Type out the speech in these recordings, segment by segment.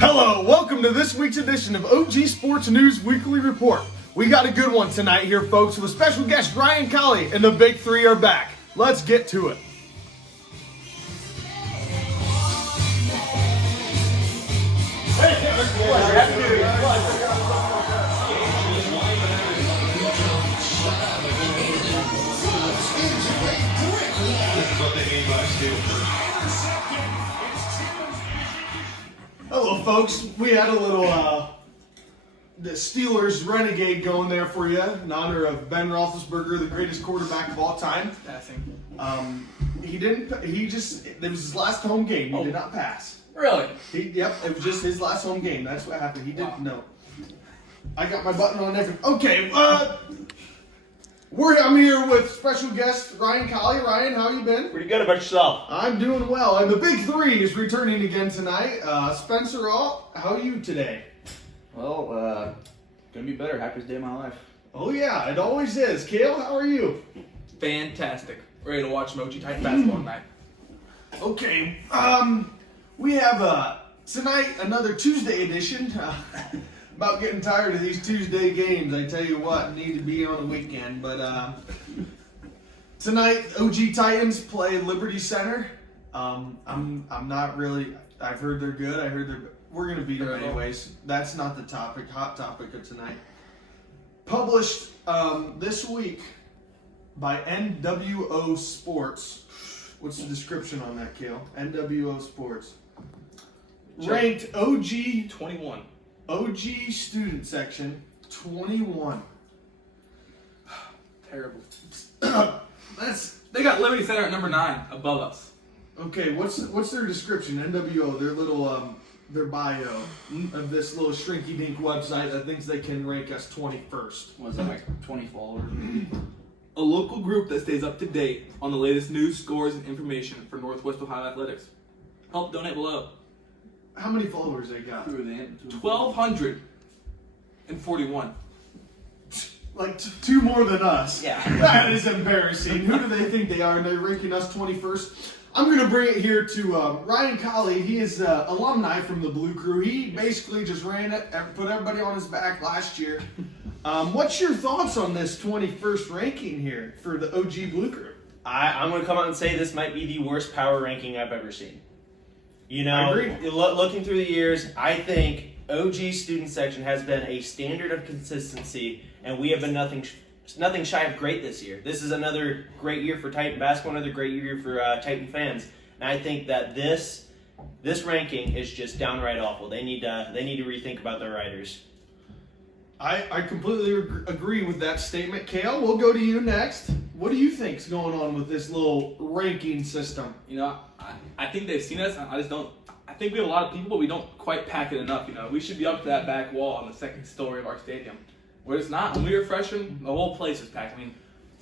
Hello, welcome to this week's edition of OG Sports News Weekly Report. We got a good one tonight here, folks, with special guest Ryan Colley, and the Big Three are back. Let's get to it. Hello, folks. We had a little the Steelers Renegade going there for you in honor of Ben Roethlisberger, the greatest quarterback of all time. Passing. It was his last home game. He did not pass. Really? It was just his last home game. That's what happened. He didn't know. I got my button on everything. Okay, I'm here with special guest Ryan Colley. Ryan, how you been? Pretty good about yourself. I'm doing well. And the Big Three is returning again tonight. Spencer Alt, how are you today? Well, gonna be better. Happiest day of my life. Oh yeah, it always is. Kale, how are you? Fantastic. Ready to watch Mochi Titan basketball tonight. Okay, we have tonight another Tuesday edition. About getting tired of these Tuesday games. I tell you what, need to be on the weekend. But tonight, OG Titans play Liberty Center. I'm not really. I've heard they're good. I heard we're gonna beat them anyways. That's not the topic. Hot topic of tonight. Published this week by NWO Sports. What's the description on that, Kale? NWO Sports. Ranked OG 21. OG student section 21. Terrible. They got Liberty Center at number 9 above us. Okay, what's their description? NWO, their little their bio of this little shrinky dink website that thinks they can rank us 21st. Was that like 20 followers? A local group that stays up to date on the latest news, scores, and information for Northwest Ohio athletics. Help donate below. How many followers they got? 1,241. Like two more than us. Yeah. That is embarrassing. Who do they think they are? And they're ranking us 21st. I'm going to bring it here to Ryan Colley. He is alumni from the Blue Crew. He basically just ran it and put everybody on his back last year. What's your thoughts on this 21st ranking here for the OG Blue Crew? I'm going to come out and say this might be the worst power ranking I've ever seen. You know, I agree. Looking through the years, I think OG student section has been a standard of consistency, and we have been nothing shy of great this year. This is another great year for Titan basketball, another great year for Titan fans, and I think that this ranking is just downright awful. They need to rethink about their writers. I completely agree with that statement. Kale, we'll go to you next. What do you think's going on with this little ranking system? You know, I think they've seen us. I just don't. I think we have a lot of people, but we don't quite pack it enough. You know, we should be up to that back wall on the second story of our stadium. Where it's not. When we were freshmen, the whole place is packed. I mean,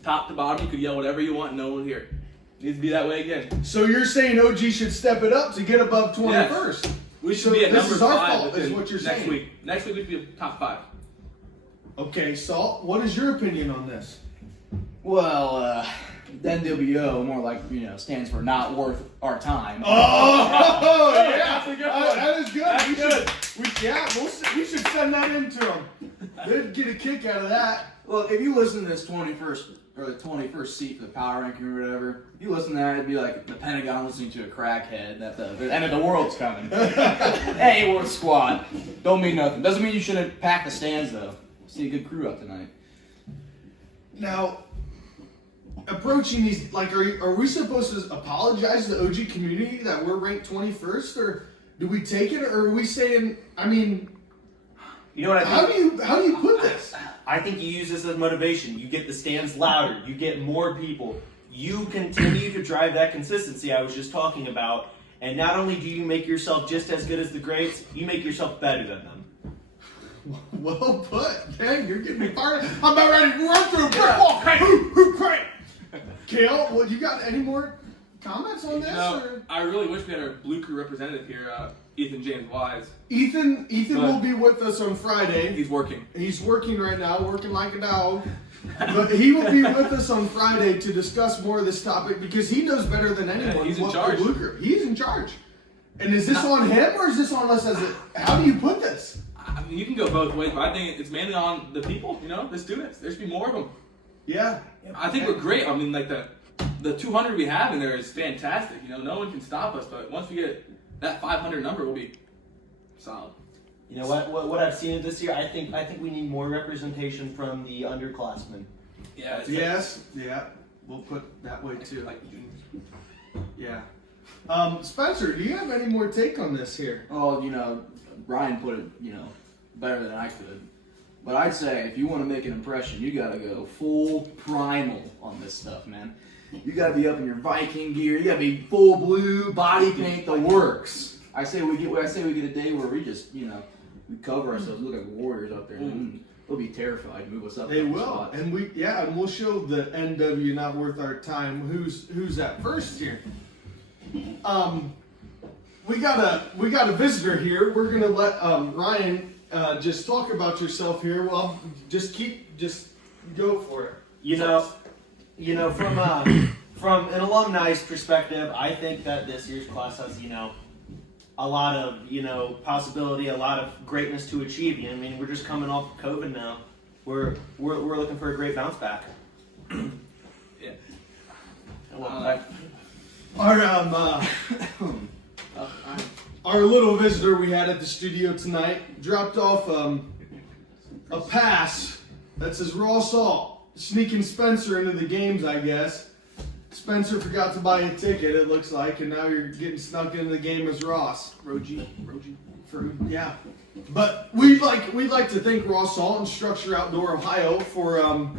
top to bottom, you could yell whatever you want, and no one would hear it. Needs to be that way again. So you're saying OG should step it up to get above 21st? Yes. We should be at this number is our 5 fault, is what you're next saying. week. Next week we should be top 5. Okay, Salt, what is your opinion on this? Well, NWO more like stands for not worth our time. Oh, yeah, That's a good one. that is good. That's we good. We should send that into them. They'd get a kick out of that. Well, if you listen to this 21st or the 21st seat for the power ranking or whatever, if you listen to that, it'd be like the Pentagon listening to a crackhead that the end of the world's coming. Hey, we're a squad. Don't mean nothing. Doesn't mean you shouldn't pack the stands though. See a good crew up tonight. Now, approaching these, like, are we supposed to apologize to the OG community that we're ranked 21st, or do we take it, or are we saying? I mean, You know what I think? how do you put this? I think you use this as motivation. You get the stands louder. You get more people. You continue to drive that consistency I was just talking about. And not only do you make yourself just as good as the greats, you make yourself better than them. Well put. Dang, you're getting me fired. I'm about ready to run through a brick wall. Crank. Kale, well, you got any more comments on this? Or? I really wish we had our Blue Crew representative here, Ethan James Wise. Ethan will be with us on Friday. He's working. He's working right now, working like a dog. But he will be with us on Friday to discuss more of this topic because he knows better than anyone he's in what charge. the Blue Crew. He's in charge. And is this on him or is this on us as a? How do you put this? I mean, you can go both ways, but I think it's mainly on the people, the students. There should be more of them. Yeah. I think we're great. I mean, like the 200 we have in there is fantastic. No one can stop us. But once we get that 500 number, we'll be solid. You know what I've seen this year. I think we need more representation from the underclassmen. Yeah. Yes. Yeah. We'll put that way too. Like the juniors. Yeah. Spencer, do you have any more take on this here? Well, Brian put it, better than I could. But I'd say if you want to make an impression, you gotta go full primal on this stuff, man. You gotta be up in your Viking gear. You gotta be full blue, body paint, the works. I say we get a day where we just, we cover ourselves, look like warriors up there. They'll be terrified to move us up. They will, and we'll show the NW not worth our time. Who's at first here? We got a visitor here. We're gonna let Ryan just talk about yourself here. Well, just go for it. From an alumni's perspective, I think that this year's class has a lot of possibility, a lot of greatness to achieve. I mean, we're just coming off of COVID now. We're looking for a great bounce back. Yeah. Our little visitor we had at the studio tonight dropped off a pass that says raw salt, sneaking Spencer into the games, I guess. Spencer forgot to buy a ticket, it looks like, and now you're getting snuck into the game as Ross. Roji. Yeah. But we'd like to thank Raw Salt and Structure Outdoor Ohio for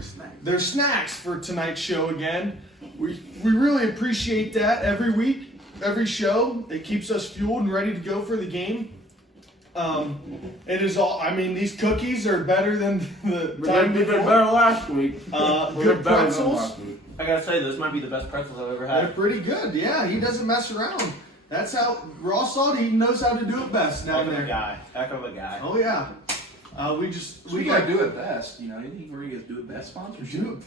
their snacks for tonight's show again. We really appreciate that every week, every show. It keeps us fueled and ready to go for the game. It is all. I mean, these cookies are better than the time We did before. better last week. Good pretzels. I gotta say, those might be the best pretzels I've ever They're had. pretty good. Yeah, he doesn't mess around. That's how Raw Salt. He knows how to do it best down there. Heck of a guy. Oh yeah. We gotta do it best. Anything where you guys do it best sponsorship.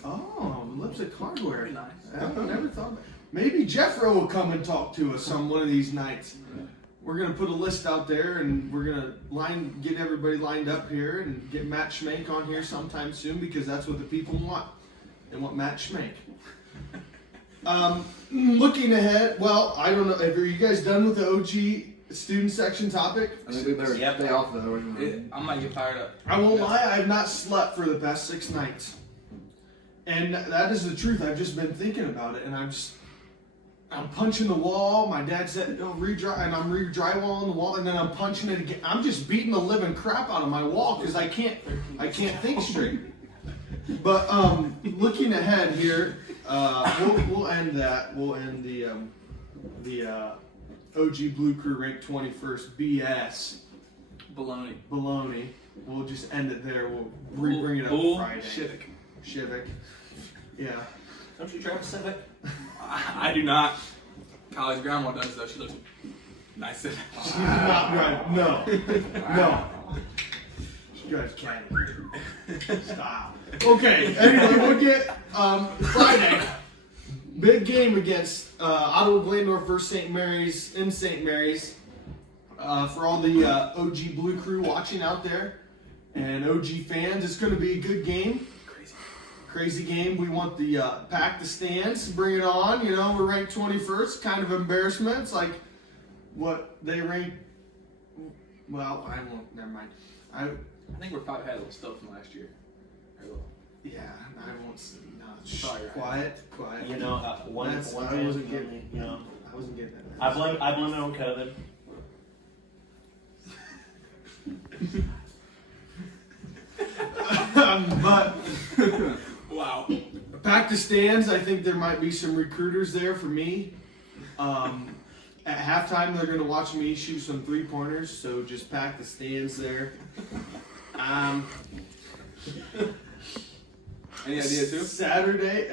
Lipstick hardware. Very nice. I never thought of it. Maybe Jeffro will come and talk to us on one of these nights. We're gonna put a list out there and we're gonna get everybody lined up here and get Matt Schmank on here sometime soon because that's what the people want. They want Matt Schmank. Looking ahead, well, I don't know. Are you guys done with the OG student section topic? I think we better stay off of that. I might get fired up. I won't lie, I have not slept for the past 6 nights. And that is the truth. I've just been thinking about it, and I'm punching the wall. My dad said, and I'm re-drywalling the wall, and then I'm punching it again. I'm just beating the living crap out of my wall because I can't think straight. But looking ahead here, we'll end that. We'll end the OG Blue Crew ranked 21st BS. Baloney. We'll just end it there. We'll bring it up Friday. Shivik. Yeah. Don't you drive a Civic? I do not. College grandma does though. She looks nice. She did not drive. No. She drives caddy. Stop. Okay. Anyway, we'll get Friday. Big game against Ottawa Glandorf versus St. Mary's in St. Mary's. For all the OG Blue Crew watching out there and OG fans, it's going to be a good game. Crazy game. We want the pack the stands, bring it on. We're ranked 21st. Kind of embarrassment. It's like what they ranked. Well, I won't. Never mind. I think we're 5 ahead of stuff from last year. Yeah, I won't. No, Sorry, quiet. One That's- one I fan wasn't only, getting- I wasn't getting that. I blame it on COVID. But Wow. pack the stands. I think there might be some recruiters there for me. At halftime, they're going to watch me shoot some 3-pointers, so just pack the stands there. Any ideas who? Saturday.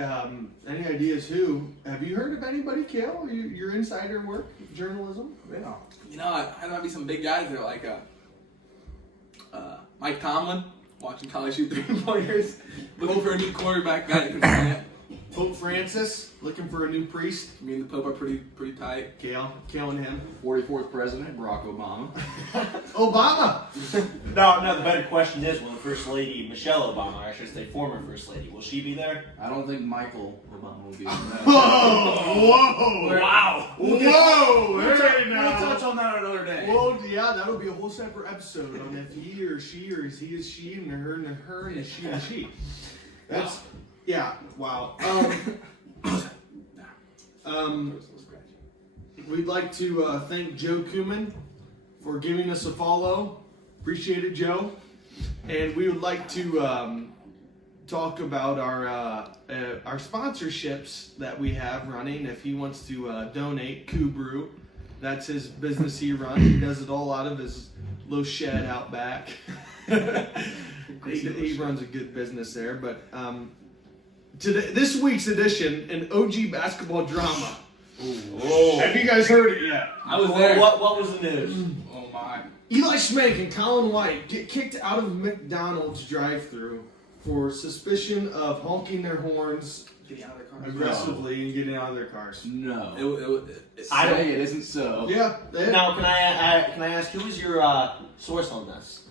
Any ideas who? Have you heard of anybody, Kale? Your insider work, journalism? Yeah. I might be some big guys there like Mike Tomlin, watching college shoot 3-pointers, looking for a new quarterback guy that can Pope Francis looking for a new priest. Me and the Pope are pretty tight. Killing him. 44th President, Barack Obama. Obama. No, the better question is, will the First Lady, Michelle Obama, or I should say former First Lady, will she be there? I don't think Michael Obama will be there. Whoa! Wow! Whoa! We'll now. touch on that another day. Well, yeah, that'll be a whole separate episode on if he or she or is he is she and her and she and she. That's yeah. Wow. We'd like to thank Joe Kuman for giving us a follow. Appreciate it, Joe. And we would like to talk about our sponsorships that we have running. If he wants to donate, Kubrew, that's his business he runs. He does it all out of his little shed out back. he runs a good business there. But this week's edition, an OG basketball drama. Oh. Have you guys heard it yet? I was there. What was the news? Oh my. Eli Schmank and Colin White get kicked out of McDonald's drive-thru for suspicion of honking their horns Getting out of their car. aggressively and getting out of their cars. No. I don't- Say it isn't so. Yeah. Now, can I ask, who was your source on this?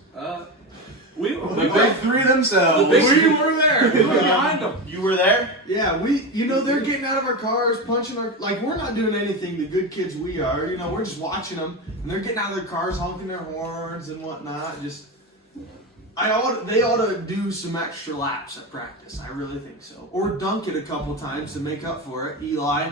We The big three themselves. we were there. We were behind them. You were there? Yeah, they're getting out of our cars, punching we're not doing anything, the good kids we are, we're just watching them, and they're getting out of their cars, honking their horns and whatnot, they ought to do some extra laps at practice, I really think so. Or dunk it a couple times to make up for it, Eli.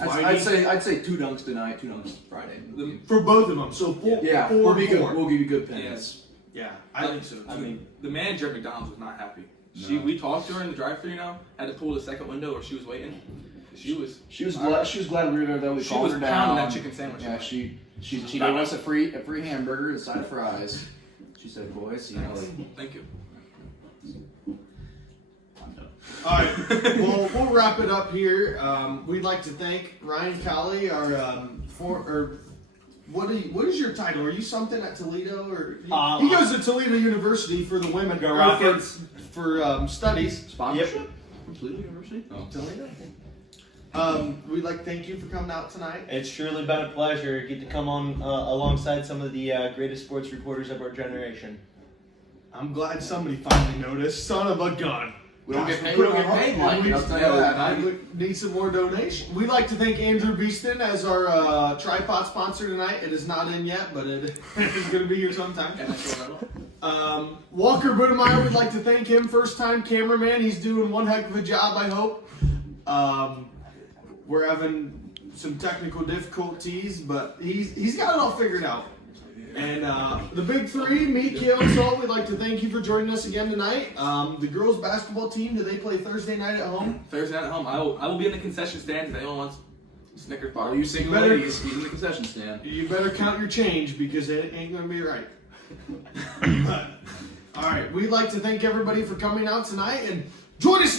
I'd say 2 dunks tonight, 2 dunks Friday. For both of them, so four. We'll give you good pens. Yes. Yeah, I think so too. I mean, the manager at McDonald's was not happy. No. We talked to her in the drive-thru, had to pull the second window where she was waiting. She was glad we were there though. We She called was her pounding down. that chicken sandwich. Yeah, she gave us a free hamburger and a side of fries. She said, "Boys, Thank you. I'm done." All right, well, we'll wrap it up here. We'd like to thank Ryan Colley, our what is your title? Are you something at Toledo or he goes to Toledo University for the women? Go or Rockets. for studies. Sponsorship? Yep. From Toledo University? Oh. Toledo. We'd like to thank you for coming out tonight. It's truly been a pleasure to get to come on alongside some of the greatest sports reporters of our generation. I'm glad somebody finally noticed. Son of a gun. We don't get paid. We We don't get paid, Mike. I'll tell you that. I need some more donation. We'd like to thank Andrew Beeston as our tripod sponsor tonight. It is not in yet, but it is going to be here sometime. Walker Budemeyer, we'd like to thank him. First time cameraman. He's doing one heck of a job, I hope. We're having some technical difficulties, but he's got it all figured out. And the big three, me, Kale, and Salt, we'd like to thank you for joining us again tonight. The girls' basketball team, do they play Thursday night at home? Thursday night at home. I will be in the concession stand if anyone wants Snickers bar. All you single Better- ladies, be in the concession stand. You better count your change because it ain't going to be right. All right, we'd like to thank everybody for coming out tonight and join us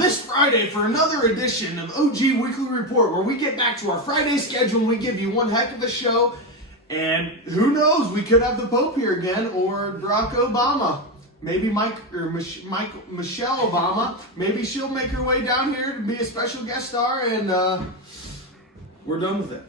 this Friday for another edition of OG Weekly Report, where we get back to our Friday schedule and we give you one heck of a show. And who knows, we could have the Pope here again, or Barack Obama. Maybe Michelle Obama. Maybe she'll make her way down here to be a special guest star, and we're done with it.